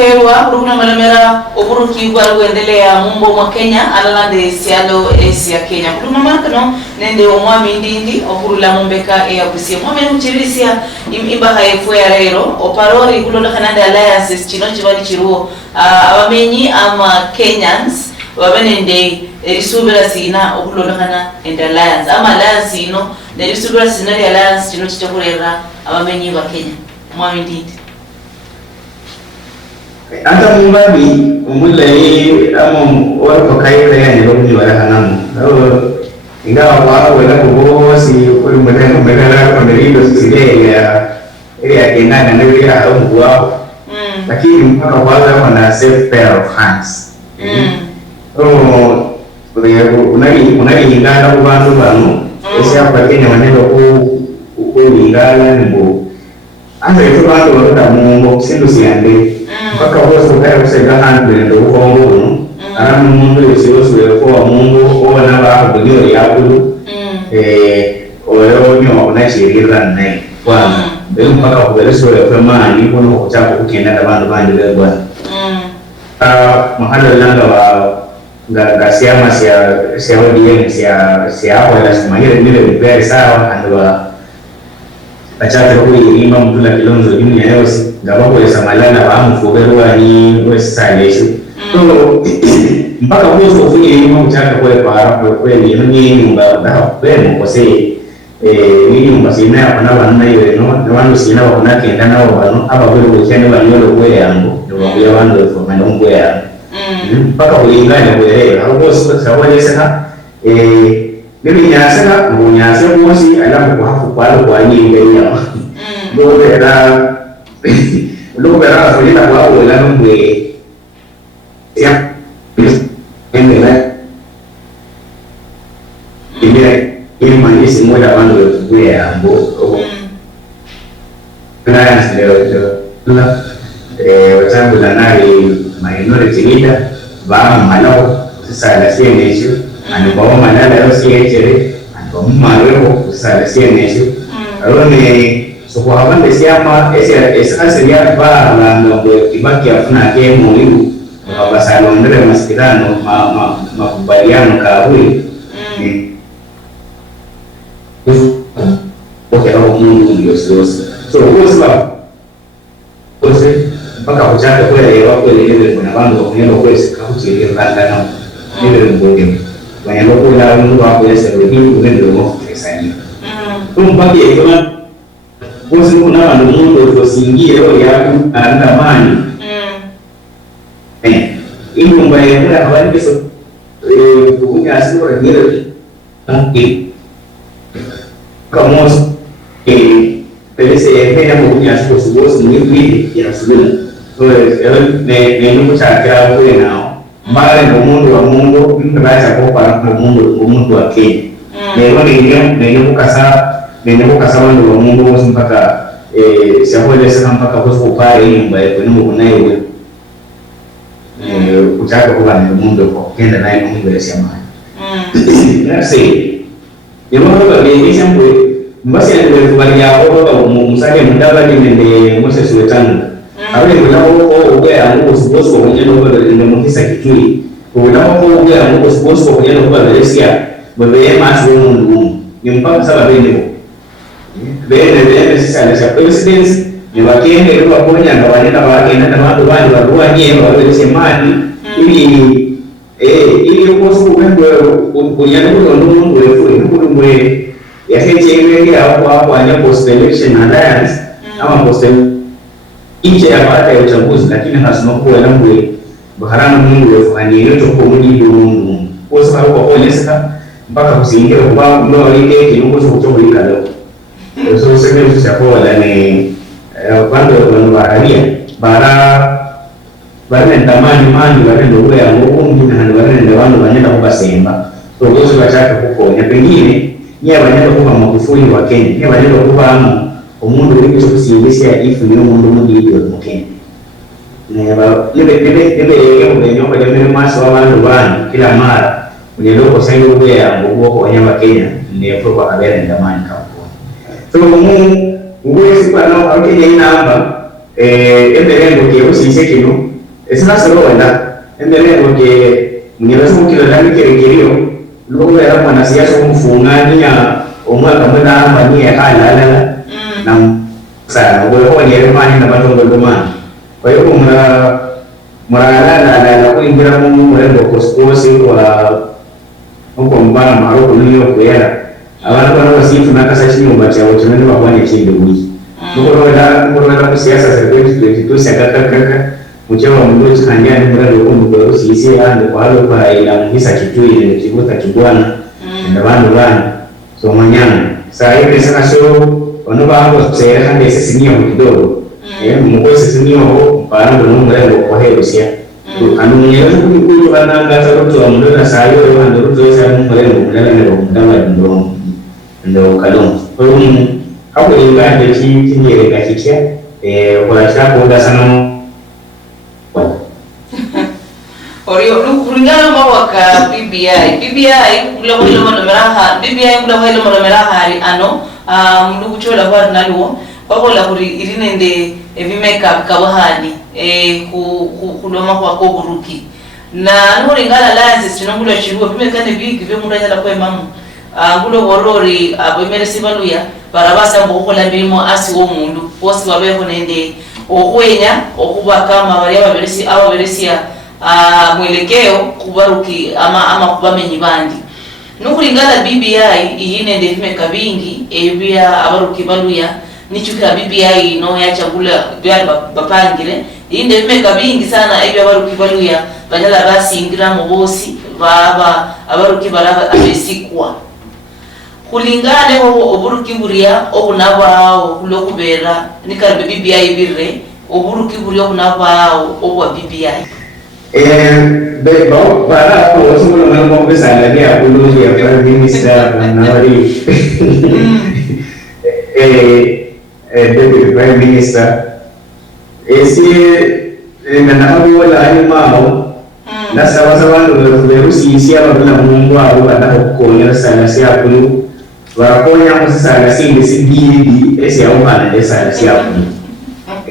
muherwa kuna malemera oburuki kwa kuendelea mumbo mwa Kenya alalande sialo esi ya Kenya kuna makano nende omwami ndindi okurula mumbeka ya kusia mwami uchirisia imba haifwe ya rero oparori kulola Canada Alliances chino chibali chiruo abamenyi ama Kenyans wabenende erisubira sina okulola kana ende alliance ama alliance ino nerisubira sina ya alliance chino chichakurera abamenyi ba Kenya mwami ndindi anta mumbabi umulai amon wato kaire yani lokuni wala hanamu ingawa wao wala kubosi kwa mwenendo kwa ndirido sile ya kenana na ile au wao lakini mpaka kwanza wana safe pair of hands unali ingana kubantu bano ese apa Kenya wanendo ku ingana nimbo anda itu bantu wala mungu sindu siande mpaka wote ukaya kusaidia handle ndio uongo aramu mungu yesirosu kwa mungu ona ba kudio yakulu oyo nyo onashirira naye kwa ndio mpaka kuberesho kwa mani kono kuchapa kukenda na bantu bandi bwa mahalo langa wa ngasiama sia ODM sia wala simahire vile vile sawa andwa achate kuirima mtula kilonzo dunia yose ngabapo yasamalana bamufoberwa ni wesalesho so mpaka mwisho ufike ilimo mchaka kwa para kwa kweli ni nyumba da kwenu kwa sei ni nyumba sina hapa na ile no wanu sina wa kuna kenda nao bano aba kweli uchane waliolo kwa yangu ndio wao wando kwa manongo ya mpaka kulingana kwa ile hapo sasa sawa sana mimi nyasaka munyase bosi alafu kwa hapo kwa nyingi ya lo vera fulina kwa wala ngwe ya endele ile manisi moja bando ya ambo na leo watangu la nari minority leader ba malao sasa la CNH anabawa manala yo CNH anabawa mareo sasa la CNH alone so kwa habande siama esa asilia ba la ngombe kibaki afuna ke mulimu kwa basalo ndele masikilano makubaliano kaburi okay au mungu ndio sio so kwa sababu mpaka kuchaka kwa leo kwa ile kuna bandu kwa neno kwa sikakuchiri kanda na ile mbonge wanalo kula mungu hapo yesa ndio ndio mofesani mpaka hiyo bosi kuna bandu mungu usingie leo yako andamani ili mbaya kwa habari hizo kuja asio ngire kama pelese pena kuja asio subosi ni vipi ya subira so ne ndio kuchakira kwa nao mbale ndo mundu wa mungu mtabacha kwa para mundu wa Kenya ndio ndio kukasa wandu wa mungu wosi mpaka siakwele sana mpaka wosi kupare hii mbaya kwa nungu kunayo kuchaka kwa mundu kwa kenda naye mungu ya siamani nasi yamano ba bengisa mbwe mbasi ndio kubali yao kwa musake mudaba nende Moses Wetanga abe kunao ugea ngo siboso kunyendo kwa ndio mukisa kitui kunao ugea ngo siboso kunyendo kwa Malaysia bebe masu mundu ni mpaka sababu bene sasa na president ni wakende kwa ponya na wanaenda wakenda na watu wale wa nyema wale semani ili ukosu kwenda kunyana kwa mundu wewe mwe yakechewe hapo anya post election alliance ama post nje ya baada ya uchaguzi lakini hasina kuwa lamwe baharana mungu yafanye yote kwa mujibu mungu kwa sababu kwa kuonyesha mpaka kusingira kwa ndio ile kiungo cha kutoka leo so sema sasa kwa wala ni pande wa baharia bara ndamani mani bara ndio ya mungu mwingine na bara ndio wanu wanaenda kwa Simba so gozo kachaka kukonya pengine yeye wanaenda kwa Magufuli wa Kenya yeye wanaenda kwa umundu wiki kusiwisia ifu ni umundu mwingi wa Kenya neba lebe nyomba ya mimi maso wa bandu bani kila mara uneloko sasa hiyo ya nguo kwa wanyama Kenya ni kwa kabela ndamani kama so mungu uwezi kwa nao Kenya ina hapa emberendo kiasi kino Esina solo wenda endelea ngoke mnyeleza mukilolani kerekerio lugo era mwanasiasa umfungani ya omwaka mwena amani ya halala na sana kwa ni remani na batongo domani. Kwa hiyo murala kuingira mu murendo koskosi kwa uko mbana maroko niyo kwera abantu bana basifu nakasa chinyumba cyawo kimene babanye kindi buri nuko kusiasa serikali tusiakakaka mchewa mdogo chikanyani murendo ko mugoro sisi hande kwa halo kwa ila mhisa kitui ni kibuta kibwana na bantu bana so manyana saa hivi sana show wanoba hapo sera hande sisi niyo kidogo mkosi sisi niyo bana ndo murendo kwa helo sia anunyera kuko bana ngata ruto amuna sayo ndo ruto sa murendo mulala ne ndama ndo kalon kwa hiyo hapo ingande kinyere kakikia kwa sababu ndo sana Orio kulingana mambo ka BBI kula hilo monomeraha BBI kula hilo monomeraha hari ano mndugu chola kwa naluo babo la kuri irinende evimeka kabahani kuloma kwa koguruki na nulingana lances tunangulo chiruo vimekane bigi vyo muranya la kwa mamu ngulo gorori abemere sibaluya barabasa mbokola bilimo asi wo mundu posi babeho nende okwenya okuba kama bali ababeresi mwelekeo kubaruki ama kubamenyi bandi nukulingana BBI iyine ndefimeka bingi ebya abaruki baluya nichukira BBI no yachagula byali bapangire inde ndefimeka bingi sana ebya abaruki baluya banyala basingira mu bosi baba abaruki baraba abesikwa kulingane ho oburuki buriya obunabao kulokubera nikarbe BBI birre oburuki buriya obunabao obwa BBI para ko sumulo mo pesa lagi aku ya prime minister nawari deputy prime minister na hapo wala ni mao na sawa ndo virusi sia babila mungu au banakonya sana sia kulu warakonya musana singi sibidi ese au bana esa sia kulu.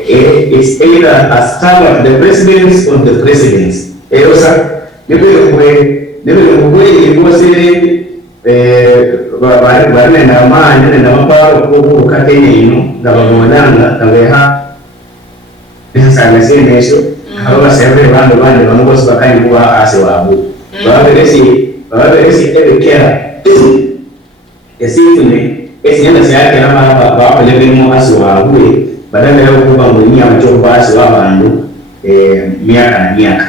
It's either a star of the presidents or the presidents. Osa, nibele mwe bari na amani na maparo ko katene ino ndababonanga ndabeha sana senesho aba serve bando bangose bakani kuba ase wabo baberesi ebekera esitune esinyanda syake na baba lebemo ase wabo badala ya kuba mwenye amchoba ase wabandu miaka na miaka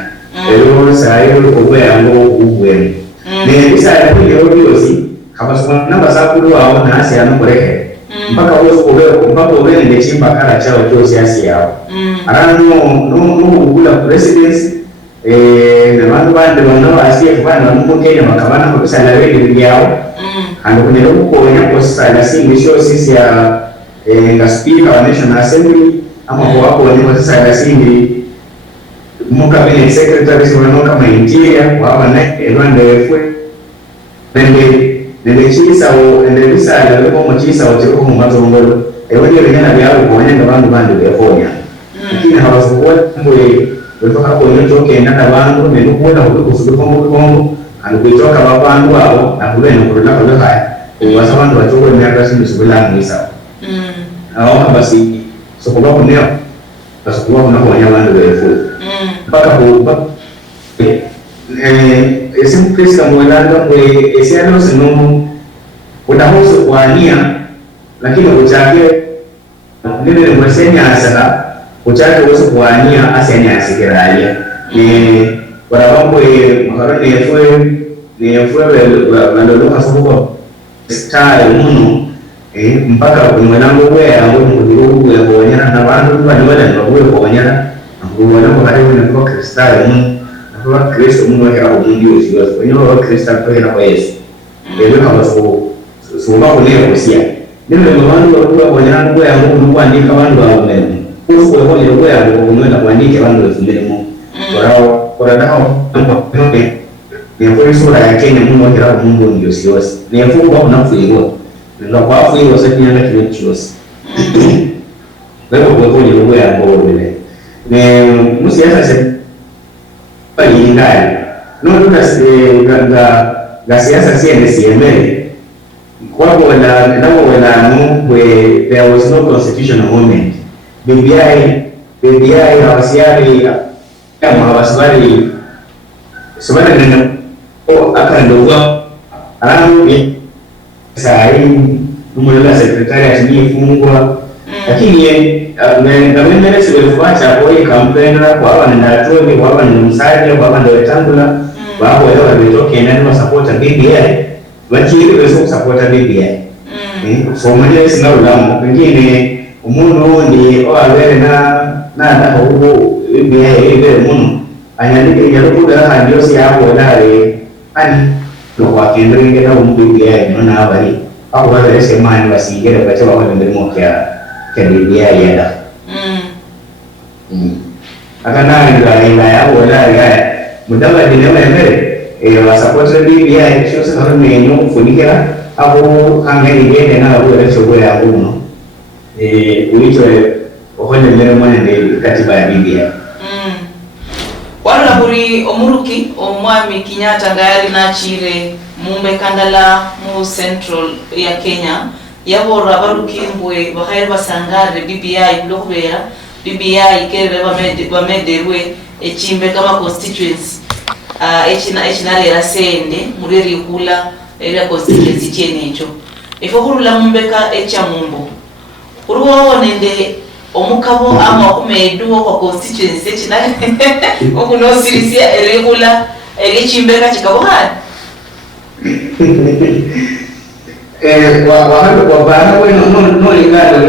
ero sayo ko yango ubwe ne bisa ya byosi kabasoma namba sakulu awo na ase anokorehe mpaka wozo kubero mpaka ubene ndechimba kala chao cyosi ase yawo arano no kula presidency na bantu bande bano asiye kubana mu Kenya bakabana ko bisa na rendi yawo ando kunero kukonya ko sala singi sho sisi ya nga speaker wa National Assembly ama kwa hapo ni sala singi cabinet secretary sio kama interior wa wana Rwanda fwe nende chisa o nende bisa la ko mo chisa o chiko mo mazongolo wale vijana vyao kuonya na bandu bande befonya lakini hawasokuwa mbwe wewe hapo ni toke na bandu ne kuona kusudu kongo alikuitoka babandu wao na kule na kuruna kwa haya kwa sababu watu wao miaka sisi subila mwisa hao basi so kwa sababu ndio basi kwa kuna kuonya bandu befonya mpaka kuba esimu pesa mwelanga mwe esiano sinomu unahusu kuania lakini uchake nile mwesenya asaka uchake uhusu kuania asenya asikiralia ni warabambo makaroni efwe waloloka sokuko style munu mpaka mwelango wea mwelango ya kuonyana na bandu wale ndio kuonyana mwelango karibu ni kwa kristali munu na kwa kristo munu ya mungu usiwe kwa hiyo kristo kwa kwa Yesu ndio kama so mbako leo kusia ndio mwanzo wa kuonyana kwa Mungu kuandika bandu wa Mungu kufu kwa hiyo kwa ya Mungu na kuandika bandu wa Mungu kwa dao ni kwa sura ya Kenya Mungu wa Mungu ndio siwasi ni mfuko wa kunafuiwa ndio kwa hapo hiyo sasa nyanga kimechios leo kwa hiyo kwa ya Mungu ne musiasa balingana no ga siasa CNCML where there was no constitutional moment. BBI hawasiari kama hawaswali subhana nenda akandogwa alamu sai mmoja sekretari atinifungwa lakini ngamenele siwefuacha kwa kampeni kwa wana ndatoke kwa wana msaada kwa wana wetangula wao wao wametoka na support BBI wakili wewe support BBI so mmoja sina ulamu pengine umuntu ndi awere na huko BBI ile muno anyandike yarukuda handio si hapo dale ani kwa kendringe na BBI nona habari au wale sema ni wasingere kwa sababu ndio BBI ya akana ila yao wala ya mudawa dinewa mbele wa support BBI sio sababu ni nyo kufunika au kanga ingine na wale sio ya huko ulicho ohoje mbele mwana ndio katiba ya BBI wala buri omuruki omwami Kenyatta ngayali na chire mumbe kandala mu central ya Kenya yabora barukimbwe bakhaye basangare BBI lokubera BBI kere bamederwe echimbe kama constituency echinale rasende mureri kula era constituency chenecho efokurula mumbeka echa mumbo uruwo nende omukabo ama okumeduo kwa constituency echinale okuno sirisia erekula elichimbeka chikabohani wahando kwa bana we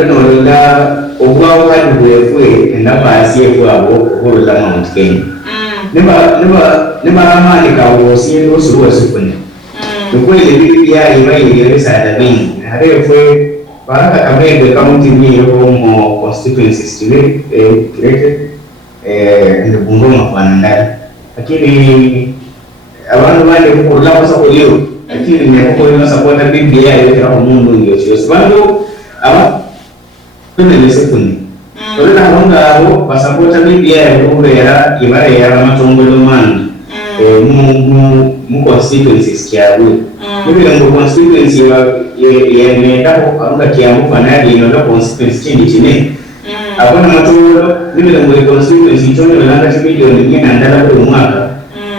no linga ogwa wakati wewe enda basi yefu abo horo za Mount Kenya nima amani ka wosi ndo suruwa sufuni nuko ile BBI iba ingereza da bingi harewe baraka kamebe county ni yo mo constituency stile created ndio Bungoma kwa ndani lakini abantu bali kukurula kwa sababu leo lakini nimekuwa support BBI yote hapo mundu ndio sio sababu aba ni sekuni wale na wanga hapo support BBI kubera ibara ya matongolo mani mu constituencies kiawe ndio ndio constituency ya ndio anga kiamu pana ndio constituency chini abona matongolo ndio ndio constituency choni nalanga milioni nyingine ndala kwa mwaka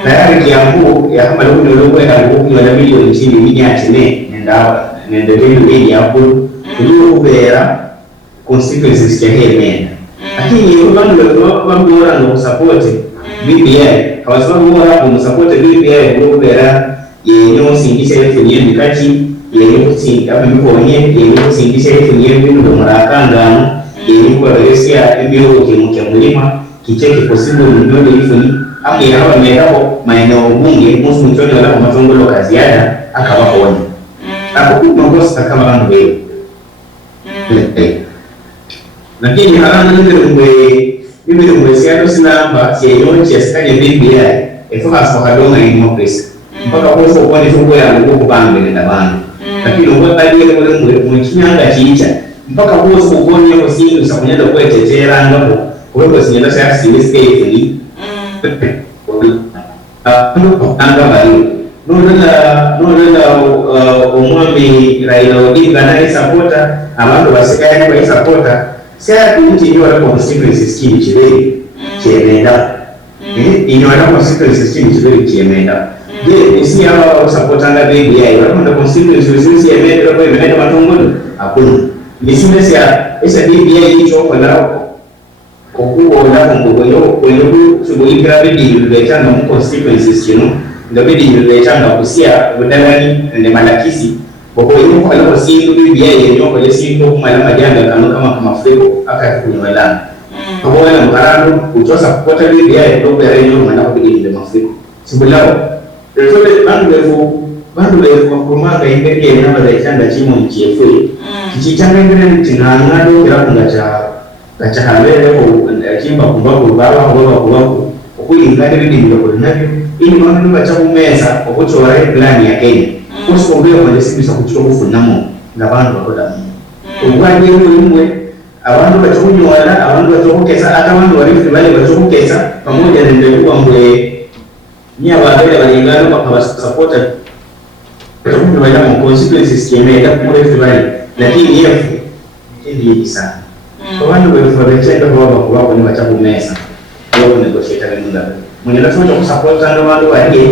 tayari kiambu ya kama leo ndio kwa sababu ya milioni chini minyatine nenda ndio hapo ndio ubera constituencies ya hemena lakini watu bora ndio support BBI kwa sababu wao support BBI ndio ubera yenyo sindisha yetu ni kati yenyo kuti kama mko wenyewe yenyo sindisha yetu ni ndio marakanga yenyo kwa resia ndio kimulima kicheke possible ndio hivi hapo hapo mmehapo maeneo bunge mmoja mchoni wala matongolo kazi yada akawaona hapo kuna boss kama bandu wewe lakini harana ndio mwe siato sinamba siyoche asikanye BBI efoka asokadonga ni mopesa mpaka kwa sababu ni fungo ya nguvu bange nenda bana lakini ngo bali ile mwe kinyanga chicha mpaka kwa sababu ni hapo sisi usafanyada kwa tetera ngapo kwa hiyo sinyenda sasa sisi ni anga bali nonela omwami Raila Odinga naye supporta abantu basikaya kwa supporta sia kuti ndio wale constituency scheme chile chiemenda ndio wale constituency scheme chile chiemenda je isi hapa supporta nga BBI wale constituency chiemenda kwa imeenda matongolo hakuna nisime sia esa BBI hicho kwa lao okuwa na ngogoyo kwenye shughuli bidi iletana mu constituencies ndio bidi iletana kusia budalani na malakisi boko hiyo kwa leo si ndio BBI yenyewe kwa si ndio kumala majanga kama mafuriko akakunywa hapo wala mkarano kutosa kupata BBI ndio bere yenyewe maana bidi ile mafuriko sibulao ndio bandu lefu kumanga ingeke na badaitanga chimo nchiefu kichitanga ngene tinangado ya kungacha kachahalele chimba kumbaku baba kumbaku okuyingane bidi ndio nabyo ili mwana bacha kumeza okuchora plan ya Kenya kusongea kwa desibisa kuchukua kufunamo ngabantu bakoda ubwanje n'umwe abantu bachunywa wala abantu bachokesa ata abantu walifu bale bachokesa pamoja na ndio kwa mwe nya babere balingana bakabasupporta kandi bajya mu consequences kemeye muri fibari lakini yefu ndiye sana abantu befubabecyenda kuba bakoni bacha kumesa yo negotiate n'unda mwenye nachocho kusupporta ndo bantu bariye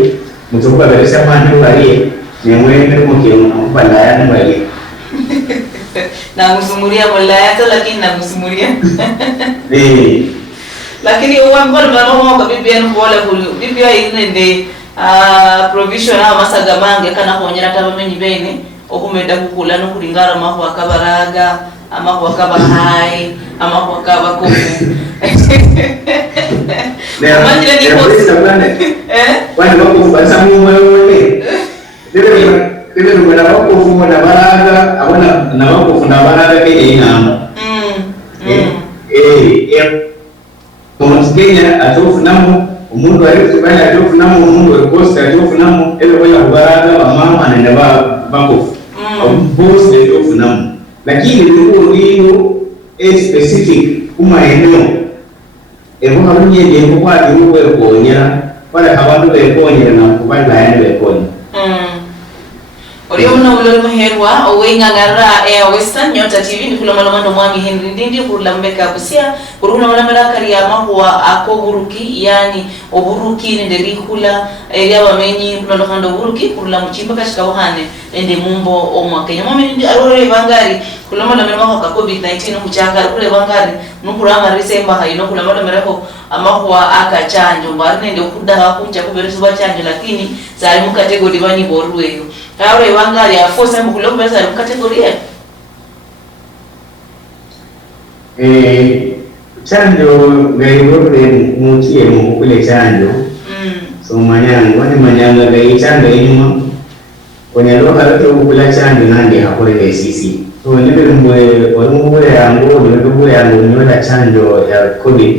mutukuba beresa abantu bariye nemwe mu kiyo mbala bariye na musumuria molaya to lakini na musumuria lakini uwangol mama kwa bibi yenu wala bibi ya inende provision ama masaga kana konyera tabamenyi bene okumenda kukula no kulingara maho akabaraga ama kwa kabahai ama kwa kabakofu manjile ni post wani wako basa muwe Kile ndio wako fumo na baraga abona na wako funa baraga kile inamo Kama Kenya atofu namo umundu alifubanya atofu namo umundu alikosta atofu namo ele kwa baraga wa mama anaenda bakofu boss atofu namo lakini ndio hiyo specific kuma eneo ebo hamuje ndio kwa diwe konyera wala habandu bekonyera na kubanda yani bekonya Oriyo na ulolo muherwa owenga ngara Western Nyota TV ni kula malomando mwami Henry Ndindi kula mbeka busia kuruna wala merakari ya mahwa ako buruki yani oburuki nderi kula ya wamenyi kula kando buruki kula muchimba kashika wahane ende mumbo omwa Kenya mwami ndi arore bangari kula malomero mahwa ka COVID-19 muchanga kule bangari nukurama risemba haino kula malomero ko amahwa aka chanjo mbarne ndio kudaha kunja kuberesu bachanjo lakini zali mu category bani boruweyo Kawe wangari ya force mu kulo pesa mu category chanjo ngairobe mutie mu kule chanjo so manyango ni manyanga ngai chanjo inyuma kwenye loka lote kula chanjo nandi hakore sisi so nibe mwe orumu yango nibe yango nyola chanjo ya covid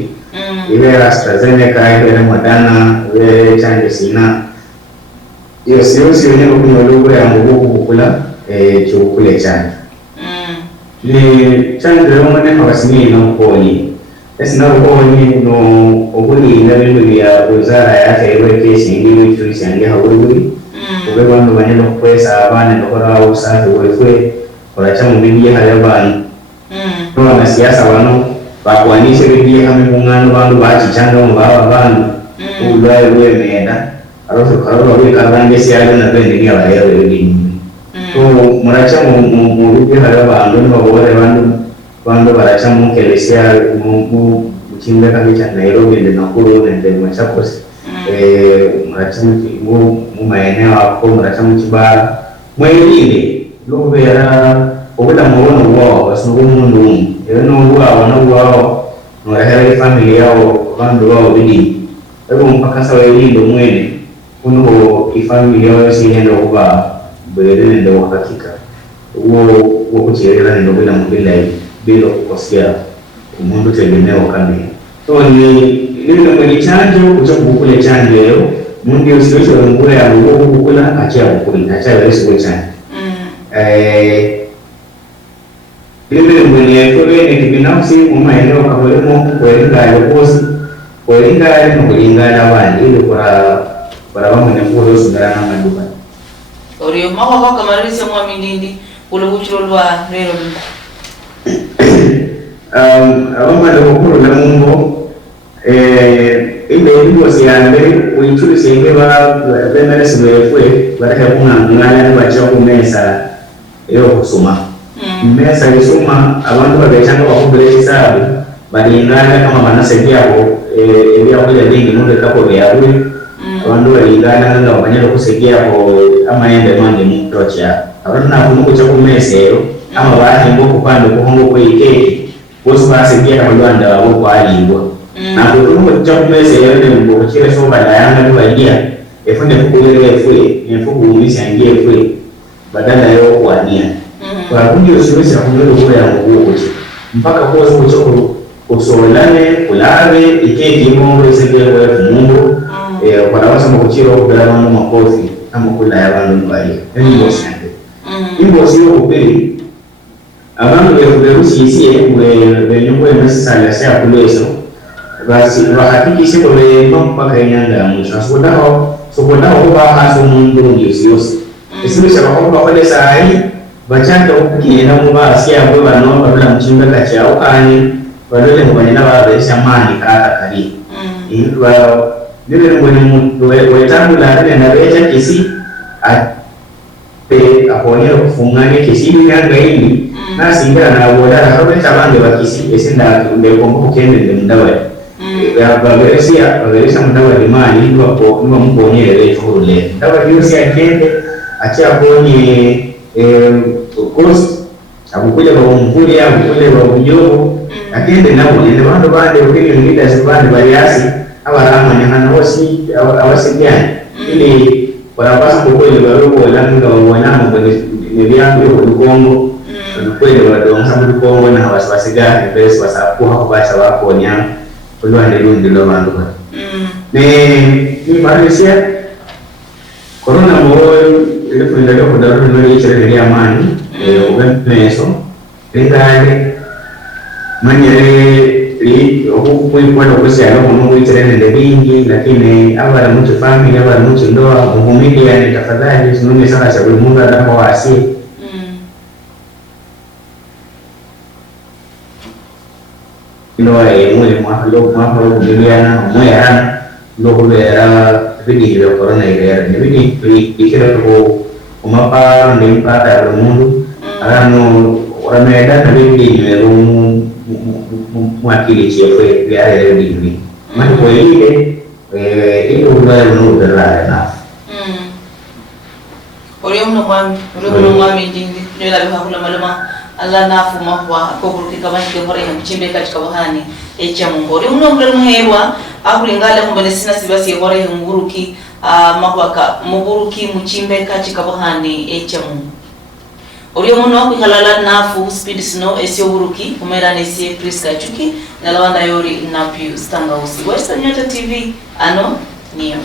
iwe AstraZeneca iwe Moderna iwe chanjo sina Iyo siyosi wenye kunywa lugha ya mbugu kukula chukule chanjo. Ni chanjo ya mwane hawasini na ukoni. Esi na ukoni no ukuni inabili ya wizara ya afya iwe kesi ingiwi chulisi yangia hawili. Ube wandu wanyendo kukwesa abane nukora usafi uwefwe kwa chamu bibiye halabani. Kwa na siasa wano bakuanishe bibiye kame kungano wandu bachi chanjo mbawa bandu. Uluwa uwe meenda. Kalau we karang desi ada na bende ni awalero yodi. So meraca mu rupi hara bandu no bore bandu meraca mu kelesia mu cimbe kami cak Nairobi dan Nakuru dan Machakos. Meraca mu mainnya aku meraca mu cibar. Mu ini lu bera obuda mu no wo wasnu mundu. Era no wo no era family yao bandu wo bidi. Ego mpaka sawa ilindo mwene. Kuno ifamilia yao sienda kuba bwere ndio hakika uo kuchirela ndio bila kukosea umundu tegemeo kamili so ni mwenye chanjo kuchoka kule chanjo leo mundu usiweze ngure ya nguo kukula achia kukula achia wewe chanjo ile mwenye kule ni binafsi umaeneo kabolemo kuelinga yokosi kuelinga ni kulingana wani ili para wangu ni fuo sungara na maduka Oriyo mawa kamarisi mwami Ndindi ule kuchulwa rero abama ndo kukuru la mungo ile ilikuwa siyande uichuli siyengeba bemele siwefwe baraka kuna ngala ni bacho mesa yo kusuma mesa yisuma abantu babechanga bakubele sababu bali ngala kama banasaidia hapo ile kule vingi mungu kapo ya abantu balingana nga abanyalo kusegea ko amayende mande mu tocha abantu nakunuko cyo kumesero ama bahimbo kupanda kuhongo ko ikeke bose basegea ka Rwanda abo kwalingwa nakunuko cyo kumesero ne mbo kire so badayanga dubagia efunde kukulele efwe nefuku umisa ngie efwe badala yo kwania kwa kundi usiweza kunyodo kwa ya nguko mpaka kwa sababu choko usolane kulave ikeke imombe segea kwa mungu wanaweza mkuchiro kubela wangu makofi ama kula ya wangu mbali imbosi yande imbosi yo kupeli abantu berusi isiye we nyumba yemesa ya kuleso basi bahakikishe bole mpaka inyanga mwisho sokodaho bahaso mundu ngisiyosi esibisha bakobwa kole sahi bachanta ukugenda mu basi abo bano babula mchimba kachao kani balole mu banyana babesha mani kaka kali indwa nile mu wetambula na beja kisi aponye kufungane kisi yanga hili na singa na bola harobe tabange bakisi esinda ndekombo kende ndawe bageresha mudawa limani ndwa mubonyere churule ndawa yusi akende acha ponye cost akukuja kwa mvuli akukuja kwa ujogo akende nabo nende bantu bande ukini ngida zibande baliasi abarama nyana wasi awasigiani ili wanapasa kukwele baroko walamu wanamo kwenye vyangu ya udukongo ukwele wadonsa udukongo na wasiwasigani besi wasapuha kubasha wako nyama kulwa ndilundi lo bantu ba ni Malaysia corona mo ile kwenda kwa daru ndio ile ya amani umeso ndale manyere li hukumu kwenda kusia lo mungu itirene de vingi lakini abara mtu family abara mtu ndoa muhumidi yani tafadhali usinone sana sababu Mungu anapowaasi ndoa mwele mwahalo kujuliana mwera ndo kubera vidi ya corona ile ni vidi ikira ko umapa ndimpata ya mundu arano wameda na vidi ni mwakili chefwe ya ile vidi mali kwa ile ubaya unudala na uriyo mwami ndindi nyola bihakula malama Allah nafuma kwa koburuki kabanje hore mchimbe katika bahani echa mungori uno mle muherwa akulingala kumbene sina sibasi hore nguruki mahwaka muburuki mchimbe katika bahani echa mungu uriyo muno kuhalala nafu speed snow esio buruki umera nesi Priska Chuki na lawanda yori na Pius Tangausi Western Nyota TV ano niyo